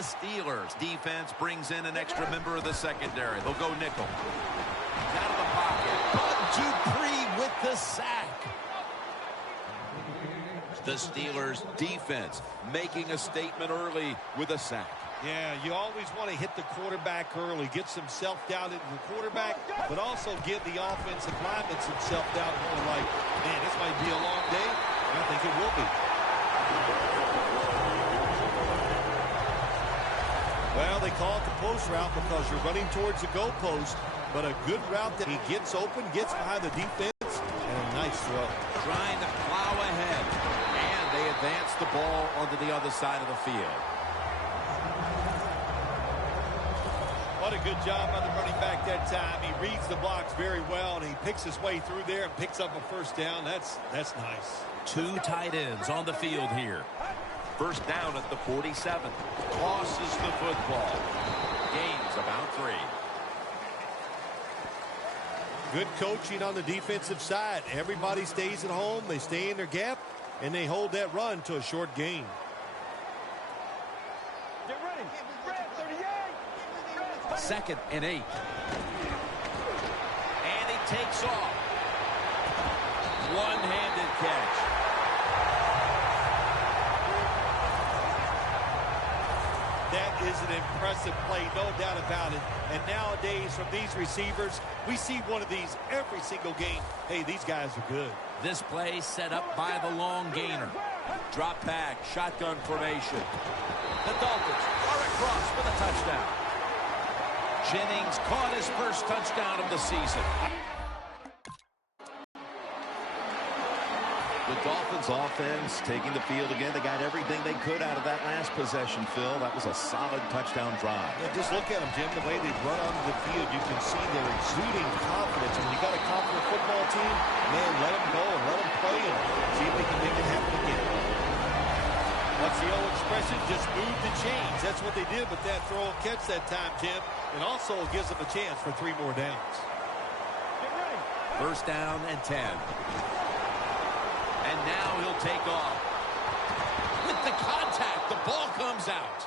the Steelers defense brings in an extra member of the secondary. They'll go nickel. Out of the pocket. Bud Dupree with the sack. The Steelers defense making a statement early with a sack. Yeah, you always want to hit the quarterback early, get some self-doubt into the quarterback, but also give the offensive lineman some self-doubt, more like, man, this might be a long day. I think it will be. Well, they call it the post route because you're running towards the goalpost, but a good route that he gets open, gets behind the defense, and a nice throw. Trying to plow ahead, and they advance the ball onto the other side of the field. What a good job by the running back that time. He reads the blocks very well, and he picks his way through there and picks up a first down. That's nice. Two tight ends on the field here. First down at the 47. Tosses the football. Gains about 3. Good coaching on the defensive side. Everybody stays at home. They stay in their gap, and they hold that run to a short gain. Get ready. Red 38. 2nd and 8. And he takes off. One-handed catch. That is an impressive play, no doubt about it. And nowadays, from these receivers, we see one of these every single game. Hey, these guys are good. This play set up by the long gainer. Drop back, shotgun formation. The Dolphins are across for the touchdown. Jennings caught his first touchdown of the season. The Dolphins offense taking the field again. They got everything they could out of that last possession, Phil. That was a solid touchdown drive. Yeah, just look at them, Jim. The way they run onto the field, you can see they're exuding confidence. When you got a confident football team, man, let them go and let them play and see if they can make it happen again. What's the old expression? Just move the chains. That's what they did with that throw and catch that time, Jim. And also it gives them a chance for 3 more downs. First down and 10. And now he'll take off. With the contact, the ball comes out.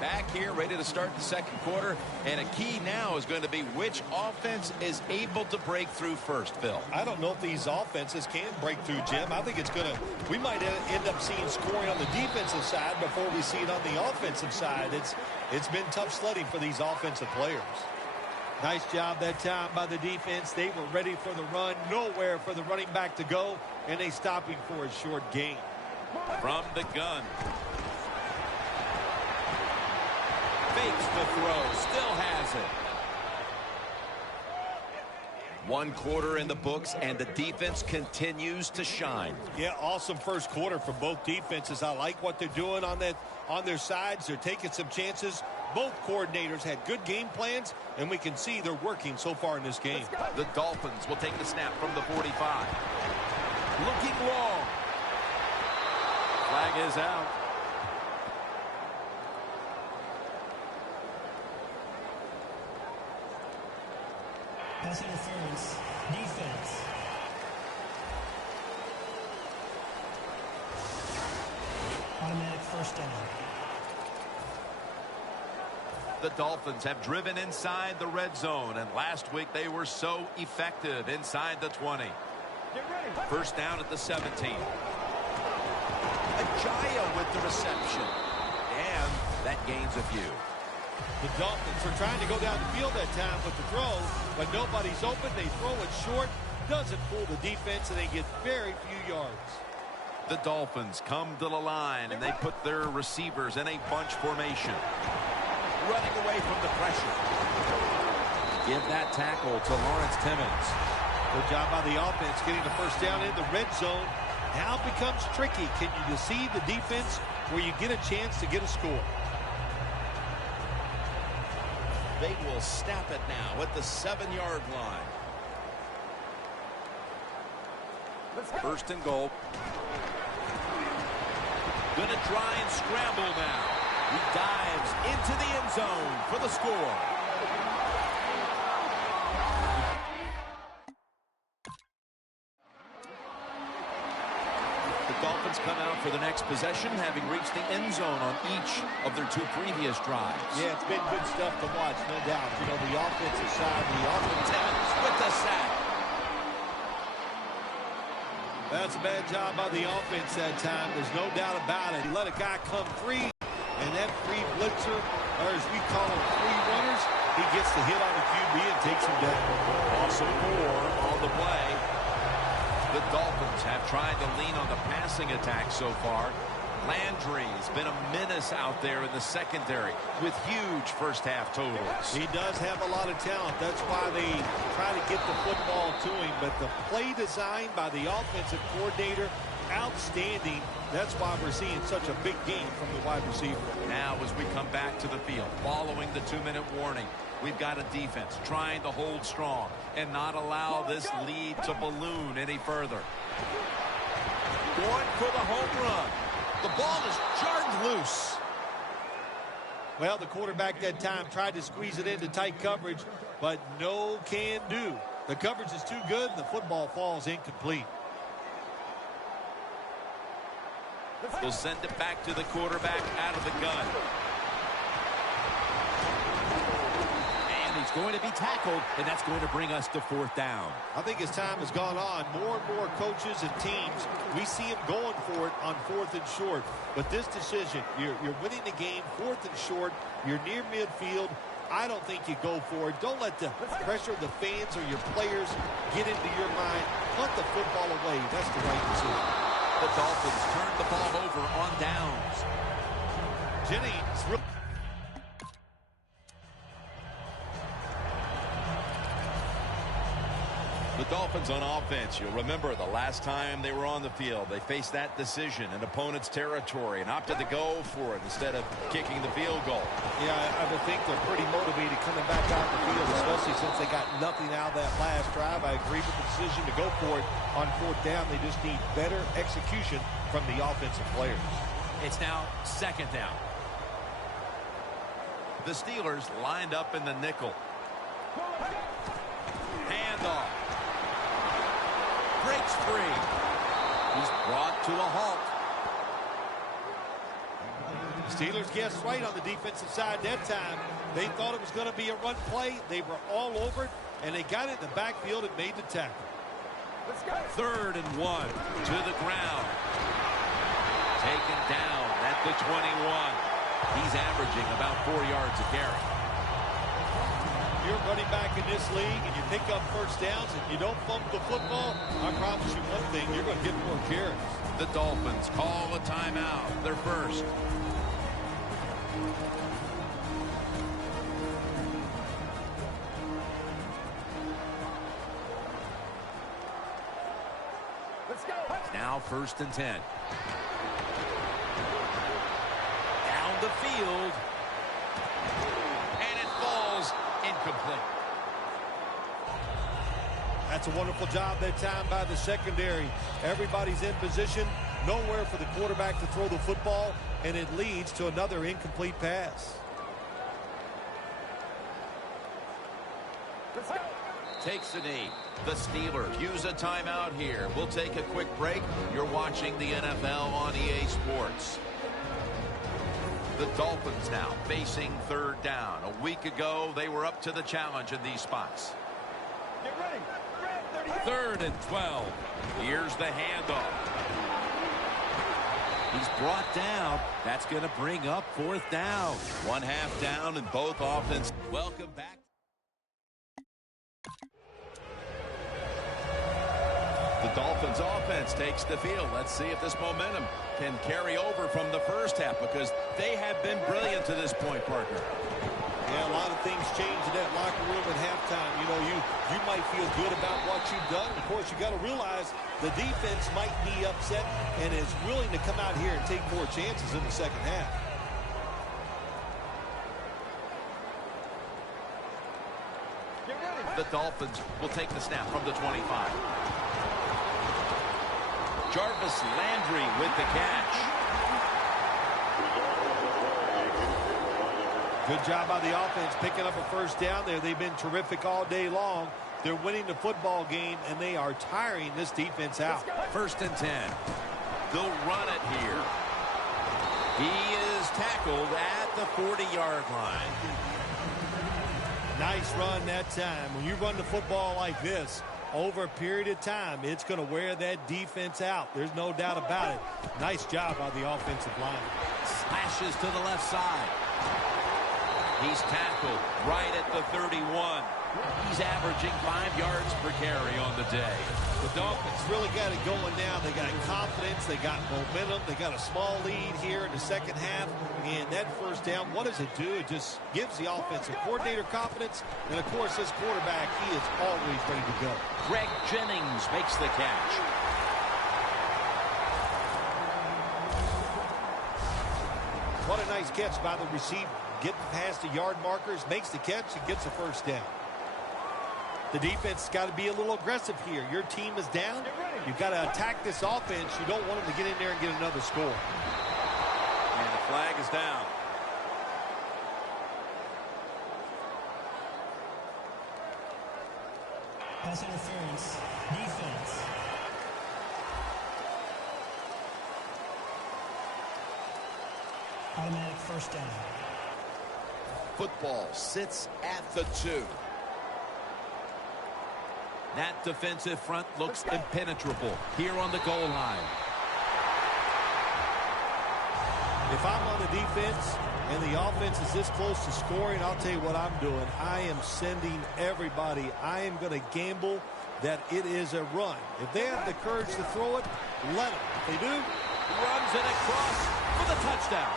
Back here, ready to start the second quarter. And a key now is going to be which offense is able to break through first, Phil. I don't know if these offenses can break through, Jim. I think it's going to, we might end up seeing scoring on the defensive side before we see it on the offensive side. It's been tough sledding for these offensive players. Nice job that time by the defense. They were ready for the run, nowhere for the running back to go, and they stop him for a short gain. From the gun. Fakes the throw, still has it. 1 quarter in the books, and the defense continues to shine. Yeah, awesome first quarter for both defenses. I like what they're doing on their sides. They're taking some chances. Both coordinators had good game plans, and we can see they're working so far in this game. The Dolphins will take the snap from the 45. Looking long. Flag is out. Pass interference. Defense. Automatic first down. The Dolphins have driven inside the red zone, and last week they were so effective inside the 20. First down at the 17. Ajaya with the reception, and that gains a few. The Dolphins are trying to go down the field that time with the throw, but nobody's open. They throw it short, doesn't fool the defense, and they get very few yards. The Dolphins come to the line, and they put their receivers in a bunch formation. Running away from the pressure. Give that tackle to Lawrence Timmons. Good job by the offense getting the first down in the red zone. Now it becomes tricky. Can you deceive the defense where you get a chance to get a score? They will snap it now at the 7-yard line. First and goal. Gonna try and scramble now. He dives into the end zone for the score. The Dolphins come out for the next possession, having reached the end zone on each of their 2 previous drives. Yeah, it's been good stuff to watch, no doubt. You know, the offensive side, the offense with the sack. That's a bad job by the offense that time. There's no doubt about it. He let a guy come free, and that free blitzer, or as we call them, free runners, he gets the hit on the QB and takes him down. Also more on the play. The Dolphins have tried to lean on the passing attack so far. Landry's been a menace out there in the secondary with huge first-half totals. He does have a lot of talent. That's why they try to get the football to him. But the play design by the offensive coordinator, outstanding. That's why we're seeing such a big game from the wide receiver. Now as we come back to the field, following the 2-minute warning, we've got a defense trying to hold strong and not allow this lead to balloon any further. Going for the home run. The ball is jarred loose. Well, the quarterback that time tried to squeeze it into tight coverage, but no can do. The coverage is too good, and the football falls incomplete. They'll send it back to the quarterback out of the gun. And he's going to be tackled, and that's going to bring us to 4th down. I think as time has gone on, more and more coaches and teams, we see them going for it on 4th and short. But this decision, you're winning the game, 4th and short, you're near midfield. I don't think you go for it. Don't let the pressure of the fans or your players get into your mind. Punt the football away. That's the right decision. The Dolphins turn the ball over on downs. Jennings. The Dolphins on offense, you'll remember the last time they were on the field, they faced that decision in opponent's territory and opted to go for it instead of kicking the field goal. Yeah, I would think they're pretty motivated coming back out the field, especially since they got nothing out of that last drive. I agree with the decision to go for it on 4th down. They just need better execution from the offensive players. It's now 2nd down. The Steelers lined up in the nickel. Handoff. Breaks free. He's brought to a halt. The Steelers guessed right on the defensive side that time. They thought it was going to be a run play. They were all over it, and they got it in the backfield and made the tackle. Let's go. 3rd and 1 to the ground. Taken down at the 21. He's averaging about 4 yards a carry. You're running back in this league and you pick up first downs and you don't fumble the football, I promise you one thing, you're going to get more carries. The Dolphins call a timeout. Their first. Let's go. Now 1st and 10. Down the field. And it falls incomplete. That's a wonderful job that time by the secondary. Everybody's in position. Nowhere for the quarterback to throw the football, and it leads to another incomplete pass. Let's go. Takes a knee. The Steelers use a timeout here. We'll take a quick break. You're watching the NFL on EA Sports. The Dolphins now facing 3rd down. A week ago, they were up to the challenge in these spots. Get ready. Red 38. 3rd and 12. Here's the handoff. He's brought down. That's going to bring up 4th down. 1/2 down and both offense. Welcome back. The Dolphins offense takes the field. Let's see if this momentum can carry over from the first half, because they have been brilliant to this point, partner. Yeah, a lot of things change in that locker room at halftime. You know, you might feel good about what you've done. Of course, you got to realize the defense might be upset and is willing to come out here and take more chances in the second half. Get ready. The Dolphins will take the snap from the 25. Jarvis Landry with the catch. Good job by the offense picking up a first down there. They've been terrific all day long. They're winning the football game, and they are tiring this defense out. 1st and 10. They'll run it here. He is tackled at the 40-yard line. Nice run that time. When you run the football like this, over a period of time, it's going to wear that defense out. There's no doubt about it. Nice job by the offensive line. Slashes to the left side. He's tackled right at the 31. He's averaging 5 yards per carry on the day. The Dolphins really got it going now. They got confidence. They got momentum. They got a small lead here in the second half. And that first down, what does it do? It just gives the offensive coordinator confidence. And, of course, this quarterback, he is always ready to go. Greg Jennings makes the catch. What a nice catch by the receiver. Getting past the yard markers, makes the catch, and gets the first down. The defense has got to be a little aggressive here. Your team is down. You've got to attack this offense. You don't want them to get in there and get another score. And the flag is down. Pass interference. Defense. Automatic first down. Football sits at the 2. That defensive front looks impenetrable here on the goal line. If I'm on the defense and the offense is this close to scoring, I'll tell you what I'm doing. I am sending everybody. I am going to gamble that it is a run. If they have the courage to throw it, let them. If they do, Runs it across for the touchdown.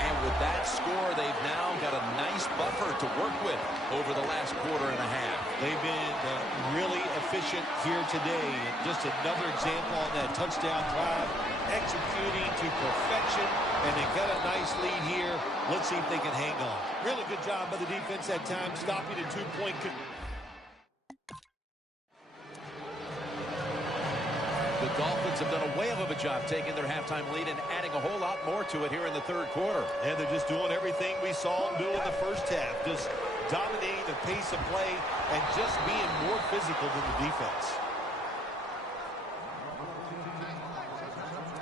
And with that score, they've now got a nice buffer to work with over the last quarter and a half. they've been really efficient here today. And just another example on that touchdown drive, executing to perfection, and they got a nice lead here. Let's see if they can hang on. Really good job by the defense that time, stopping a two-point. The Dolphins have done a whale of a job taking their halftime lead and adding a whole lot more to it here in the third quarter. And they're just doing everything we saw them do in the first half. Just dominating the pace of play and just being more physical than the defense.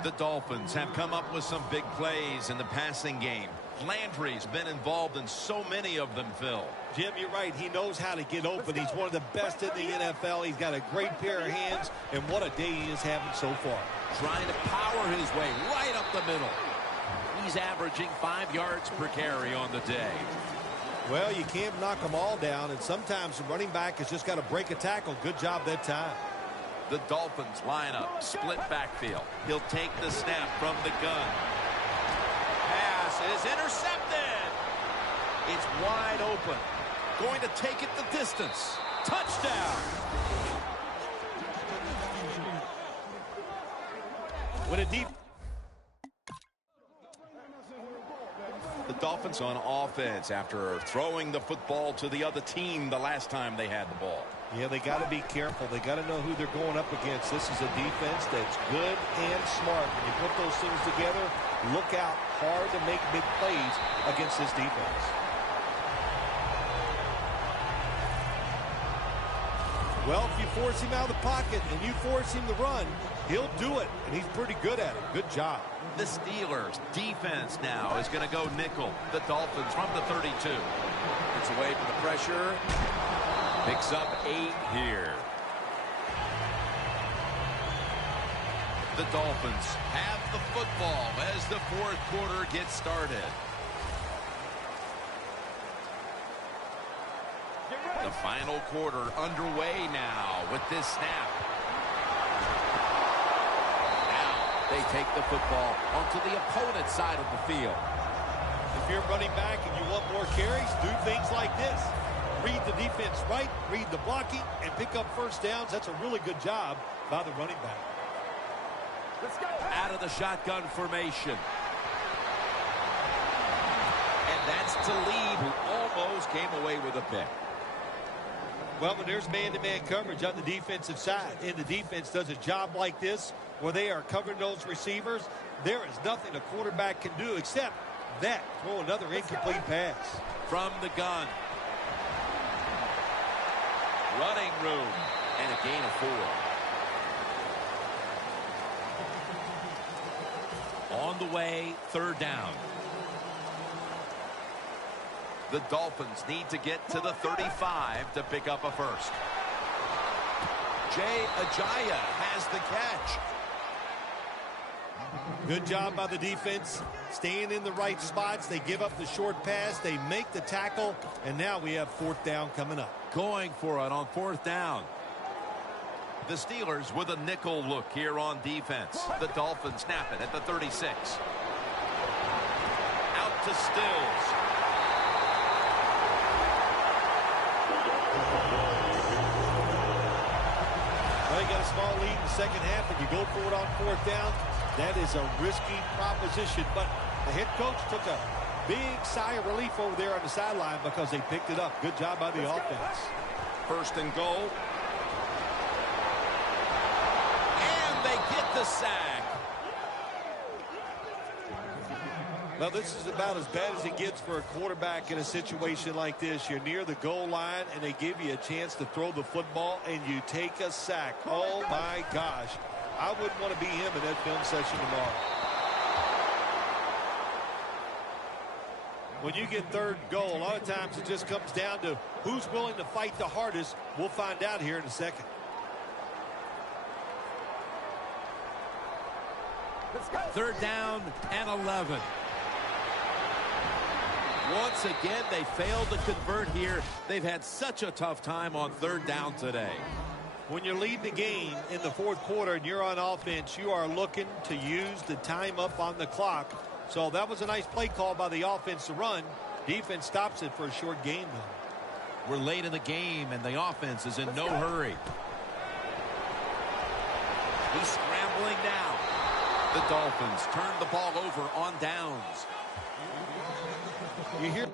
The Dolphins have come up with some big plays in the passing game. Landry's been involved in so many of them, Phil. Jim, you're right. He knows how to get open. He's one of the best in the NFL. He's got a great pair of hands, and what a day he is having so far. Trying to power his way right up the middle. He's averaging 5 yards per carry on the day. Well, you can't knock them all down, and sometimes the running back has just got to break a tackle. Good job that time. The Dolphins line up, split backfield. He'll take the snap from the gun. Pass is intercepted. It's wide open. Going to take it the distance. Touchdown. With a deep... The Dolphins on offense after throwing the football to the other team the last time they had the ball. Yeah, they got to be careful. They got to know who they're going up against. This is a defense that's good and smart. When you put those things together, look out hard to make big plays against this defense. Well, if you force him out of the pocket and you force him to run, he'll do it, and he's pretty good at it. Good job. The Steelers defense now is going to go nickel. The Dolphins from the 32. Gets away from the pressure. Picks up 8 here. The Dolphins have the football as the fourth quarter gets started. The final quarter underway now with this snap. Now they take the football onto the opponent's side of the field. If you're running back and you want more carries, do things like this. Read the defense right, read the blocking, and pick up first downs. That's a really good job by the running back. Let's go. Out of the shotgun formation. And that's Talib, who almost came away with a pick. Well, when there's man-to-man coverage on the defensive side, and the defense does a job like this, where they are covering those receivers, there is nothing a quarterback can do except that, throw another incomplete pass. From the gun. Running room. And a gain of 4. On the way, third down. The Dolphins need to get to the 35 to pick up a first. Jay Ajayi has the catch. Good job by the defense, staying in the right spots. They give up the short pass, they make the tackle, and now we have fourth down coming up. Going for it on fourth down. The Steelers with a nickel look here on defense. The Dolphins snap it at the 36. Out to Stills. Well, you got a small lead in the second half, and you go for it on fourth down. That is a risky proposition, but the head coach took a big sigh of relief over there on the sideline because they picked it up. Good job by the offense. First and goal. And they get the sack. Well, this is about as bad as it gets for a quarterback in a situation like this. You're near the goal line, and they give you a chance to throw the football, and you take a sack. Oh, my gosh. I wouldn't want to be him in that film session tomorrow. When you get third and goal, a lot of times it just comes down to who's willing to fight the hardest. We'll find out here in a second. Third down and 11. Once again, they failed to convert here. They've had such a tough time on third down today. When you're leading the game in the fourth quarter and you're on offense, you are looking to use the time up on the clock. So that was a nice play call by the offense to run. Defense stops it for a short gain, though. We're late in the game, and the offense is in no hurry. He's scrambling now. The Dolphins turn the ball over on downs. You hear...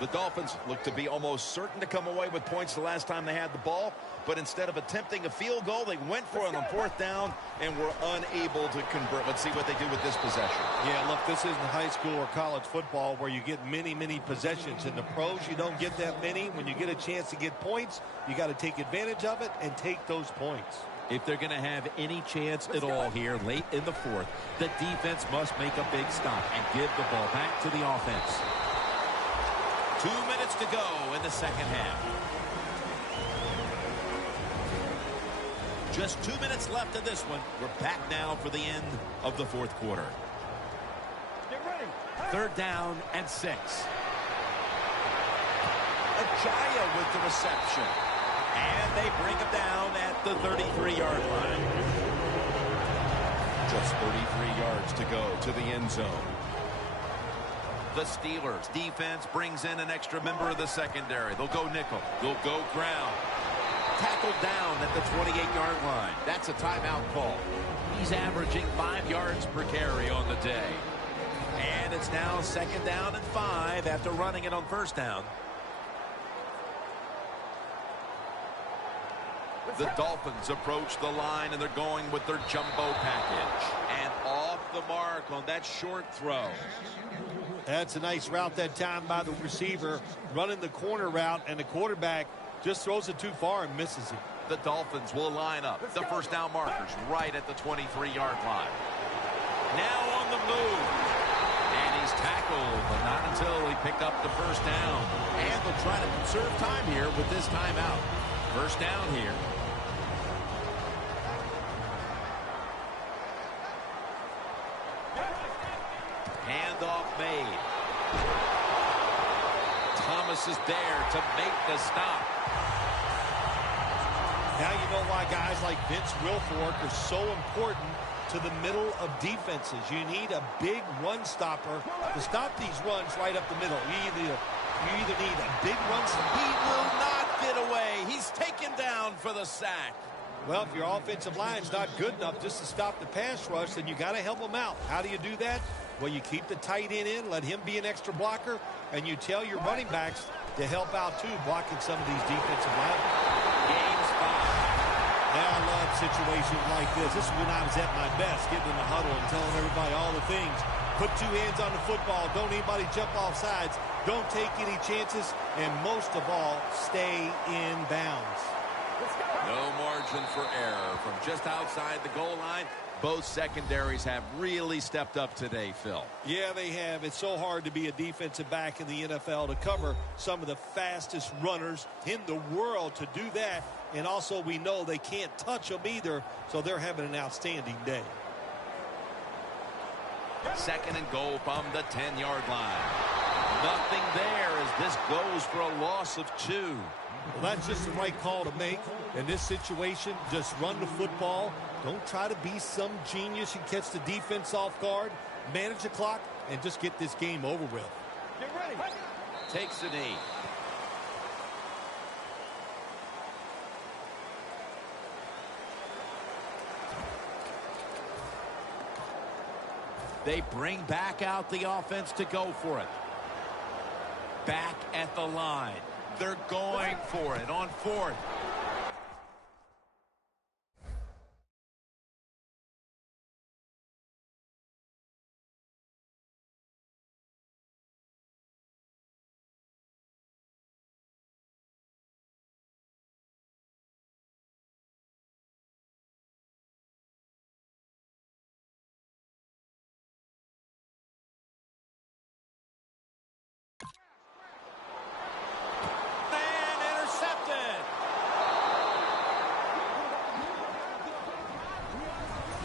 The Dolphins look to be almost certain to come away with points the last time they had the ball, but instead of attempting a field goal, they went for it on fourth down and were unable to convert. Let's see what they do with this possession. Yeah, look, this isn't high school or college football where you get many possessions. In the pros, you don't get that many. When you get a chance to get points, you got to take advantage of it and take those points. If they're going to have any chance at all here late in the fourth, the defense must make a big stop and give the ball back to the offense. 2 minutes to go in the second half. Just 2 minutes left in this one. We're back now for the end of the fourth quarter. Get ready. Third down and 6. Ajayi with the reception. And they bring him down at the 33-yard line. Just 33 yards to go to the end zone. The Steelers defense brings in an extra member of the secondary. They'll go nickel. They'll go ground. Tackled down at the 28-yard line. That's a timeout call. He's averaging 5 yards per carry on the day. And it's now second down and 5 after running it on first down. The Dolphins approach the line, and they're going with their jumbo package. And off the mark on that short throw. That's a nice route that time by the receiver, running the corner route, and the quarterback just throws it too far and misses it. The Dolphins will line up. The first down markers right at the 23-yard line. Now on the move. And he's tackled, but not until he picked up the first down. And they'll try to conserve time here with this timeout. First down here. Handoff made. Thomas is there to make the stop. Now you know why guys like Vince Wilfork are so important to the middle of defenses. You need a big run stopper to stop these runs right up the middle. You either need a big run stopper. He will not get away. He's taken down for the sack. Well, if your offensive line's not good enough just to stop the pass rush, then you got to help them out. How do you do that? Well, you keep the tight end in, let him be an extra blocker, and you tell your running backs to help out, too, blocking some of these defensive linemen. Game's 5. Yeah, I love situations like this. This is when I was at my best, getting in the huddle and telling everybody all the things. Put 2 hands on the football. Don't anybody jump off sides. Don't take any chances. And most of all, stay in bounds. No margin for error from just outside the goal line. Both secondaries have really stepped up today, Phil. Yeah, they have. It's so hard to be a defensive back in the NFL to cover some of the fastest runners in the world to do that. And also we know they can't touch them either, so they're having an outstanding day. Second and goal from the 10-yard line. Nothing there as this goes for a loss of 2. Well, that's just the right call to make. In this situation, just run the football. Don't try to be some genius and catch the defense off guard. Manage the clock and just get this game over with. Get ready. Takes a knee. They bring back out the offense to go for it. Back at the line. They're going for it on 4th.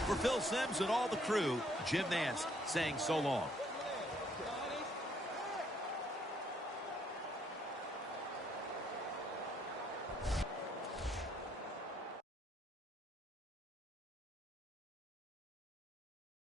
For Phil Simms and all the crew, Jim Nantz saying so long.